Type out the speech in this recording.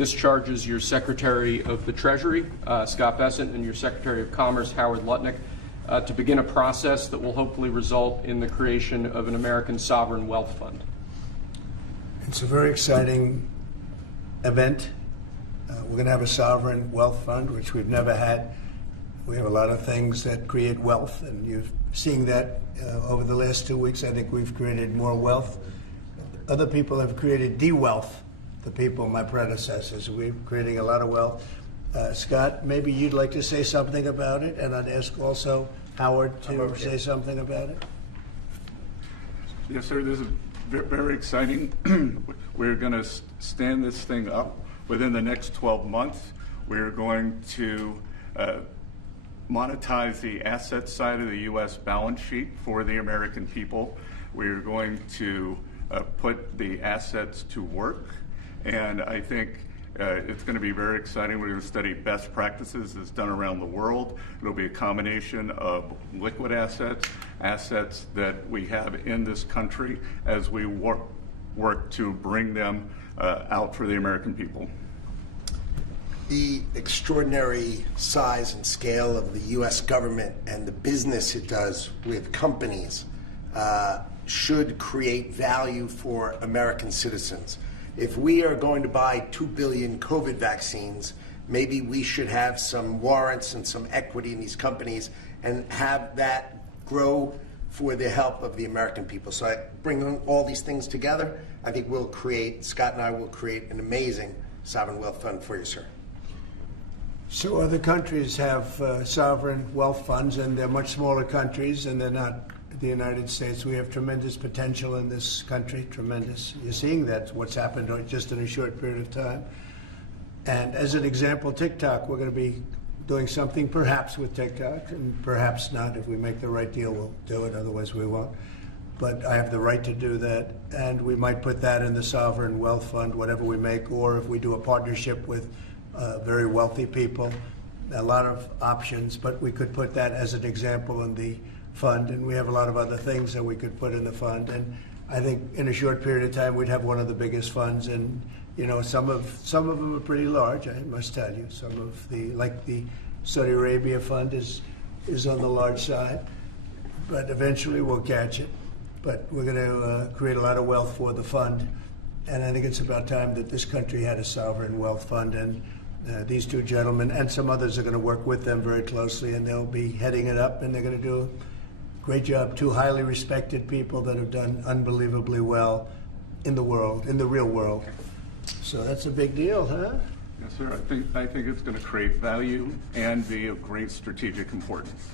discharges your Secretary of the Treasury, Scott Bessent, and your Secretary of Commerce, Howard Lutnick, to begin a process that will hopefully result in the creation of an American sovereign wealth fund. It's a very exciting event. We're going to have a sovereign wealth fund, which we've never had. We have a lot of things that create wealth, and you're seeing that over the last 2 weeks. I think we've created more wealth. Other people have created de-wealth, the people, my predecessors. We're creating a lot of wealth. Scott, maybe you'd like to say something about it, and I'd ask also Howard to say something about it. Yes, sir. This is very exciting. We're going to stand this thing up within the next 12 months. We're going to monetize the asset side of the U.S. balance sheet for the American people. We're going to put the assets to work, and I think it's going to be very exciting. We're going to study best practices that's done around the world. It'll be a combination of liquid assets, assets that we have in this country as we work to bring them out for the American people. The extraordinary size and scale of the U.S. government and the business it does with companies should create value for American citizens. If we are going to buy 2 billion COVID vaccines, maybe we should have some warrants and some equity in these companies and have that grow for the help of the American people. So I bring all these things together. I think Scott and I will create an amazing sovereign wealth fund for you, sir. So other countries have sovereign wealth funds, and they're much smaller countries, and they're not the United States. We have tremendous potential in this country, tremendous. You're seeing that, what's happened just in a short period of time. And as an example, TikTok, we're going to be doing something perhaps with TikTok, and perhaps not. If we make the right deal, we'll do it, otherwise we won't. But I have the right to do that, and we might put that in the sovereign wealth fund, whatever we make, or if we do a partnership with very wealthy people, a lot of options, but we could put that as an example in the fund, and we have a lot of other things that we could put in the fund. And I think in a short period of time, we'd have one of the biggest funds, and you know, some of them are pretty large, I must tell you. Some of like the Saudi Arabia fund is on the large side, but eventually we'll catch it. But we're going to create a lot of wealth for the fund, and I think it's about time that this country had a sovereign wealth fund, and these two gentlemen and some others are going to work with them very closely, and they'll be heading it up, and they're going to do a great job. Two highly respected people that have done unbelievably well in the world, in the real world. So that's a big deal, huh? Yes, sir. I think it's going to create value and be of great strategic importance.